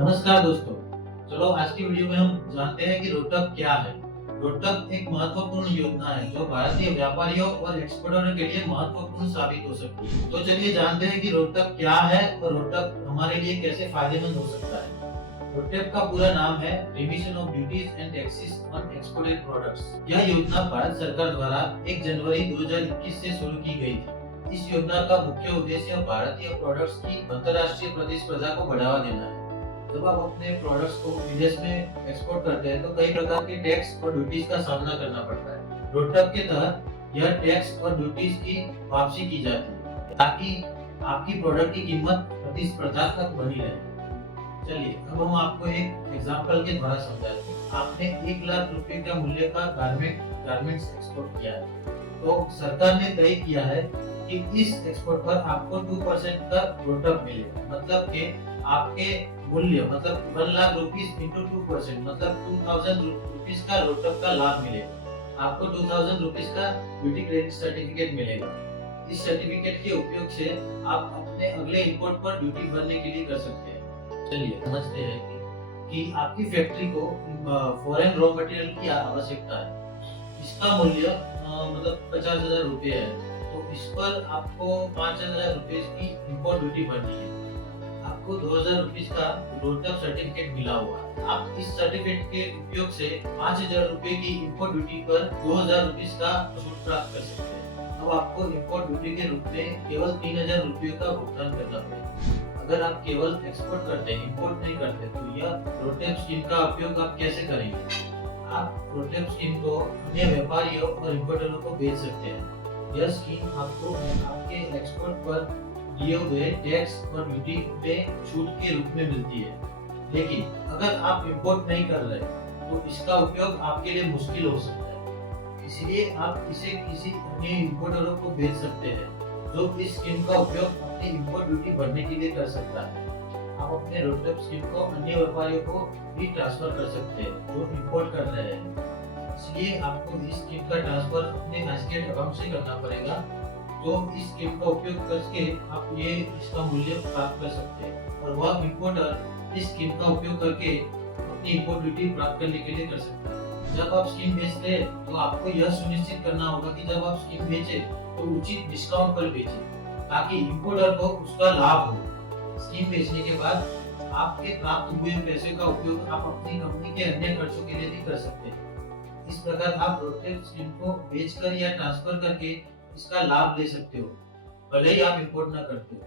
नमस्कार दोस्तों। चलो आज की वीडियो में हम जानते हैं कि रोडटेप क्या है। रोडटेप एक महत्वपूर्ण योजना है जो भारतीय व्यापारियों और एक्सपोर्टरों के लिए महत्वपूर्ण साबित हो सकती है। तो चलिए जानते हैं कि रोडटेप क्या है और रोडटेप हमारे लिए कैसे फायदेमंद हो सकता है। रोडटेप का पूरा नाम है remission of duties and taxes on exported products. यह योजना भारत सरकार द्वारा 1 जनवरी 2021 से शुरू की गई थी। इस योजना का मुख्य उद्देश्य भारतीय प्रोडक्ट्स की अंतर्राष्ट्रीय प्रतिस्पर्धा को बढ़ावा देना है। जब आप अपने प्रोडक्ट्स को विदेश में एक्सपोर्ट करते हैं तो कई प्रकार के टैक्स और ड्यूटीज का सामना करना पड़ता है। रोडटेप के तहत यह टैक्स और ड्यूटीज की वापसी की जाती है ताकि आपकी प्रोडक्ट की कीमत प्रतिस्पर्धात्मक बनी रहे। चलिए अब हम आपको एक एग्जांपल के द्वारा समझाते हैं। आपने 1 लाख रुपए का मूल्य का गारमेंट्स एक्सपोर्ट किया है, तो सरकार ने तय किया है कि इस एक्सपोर्ट पर आपको 2% का रोडटेप मिलेगा। मतलब कि आपके मूल्य मतलब 1 लाख रुपीस इंटू 2% मतलब 2000 रुपीस का रोडटेप का लाभ मिलेगा। आपको 2000 रुपीस का ड्यूटी क्रेडिट सर्टिफिकेट मिलेगा। इस सर्टिफिकेट के उपयोग से आप अपने अगले इंपोर्ट पर ड्यूटी भरने के लिए कर सकते हैं। चलिए समझते हैं कि आपकी फैक्ट्री को फॉरेन रॉ मटेरियल की आवश्यकता है। इसका मूल्य मतलब 50,000 रुपए है, तो इस पर आपको 5,000 रुपए की इंपोर्ट ड्यूटी भरनी है। आपको 2,000 रुपीस का रोडटेप सर्टिफिकेट मिला हुआ है। आप इस सर्टिफिकेट के उपयोग से 5,000 रुपए की इंपोर्ट ड्यूटी पर 2,000 रुपीस का छूट प्राप्त कर सकते हैं। अब आपको इंपोर्ट ड्यूटी के रूप में केवल 3,000 रुपए का भुगतान करना पड़ेगा। अगर आप केवल एक्सपोर्ट करते हैं, इंपोर्ट नहीं करते, तो यह रोडटेप स्कीम का उपयोग आप कैसे करेंगे? आप रोडटेप स्कीम को अन्य व्यापारियों और इंपोर्टरों को बेच सकते हैं। यह स्कीम आपको आपके एक्सपोर्ट पर दिए हुए टैक्स और ड्यूटी पे छूट के रूप में मिलती है। लेकिन अगर आप इंपोर्ट नहीं कर रहे तो इसका उपयोग आपके लिए मुश्किल हो सकता है। इसलिए आप इसे किसी अन्य इंपोर्टरों को बेच सकते हैं जो इस स्कीम का उपयोग अपनी इंपोर्ट ड्यूटी भरने के लिए कर सकता है। आप अपने रोडटेप स्कीम को अन्य व्यापारियों को भी ट्रांसफर कर सकते हैं जो इंपोर्ट कर रहे हैं। इसलिए आपको इस स्कीम का ट्रांसफर अपने एसकेट अकाउंट से करना पड़ेगा। तो इस स्कीम का उपयोग करके आप ये इसका मूल्य प्राप्त कर सकते हैं और वह इंपोर्टर इस स्कीम का उपयोग करके अपनी इंपोर्ट ड्यूटी प्राप्त करने के लिए कर सकता है। जब आप स्कीम बेचते हैं तो आपको यह सुनिश्चित करना होगा कि जब आप स्कीम बेचे तो उचित डिस्काउंट पर बेचे ताकि इंपोर्टर को उसका लाभ हो। स्कीम बेचने के बाद आपके प्राप्त हुए पैसे का उपयोग आप अपनी कंपनी के अन्य खर्चों के लिए भी कर सकते हैं। इस प्रकार आप रोडटेप स्कीम को बेचकर या ट्रांसफर करके इसका लाभ ले सकते हो, भले ही आप इंपोर्ट ना करते हो।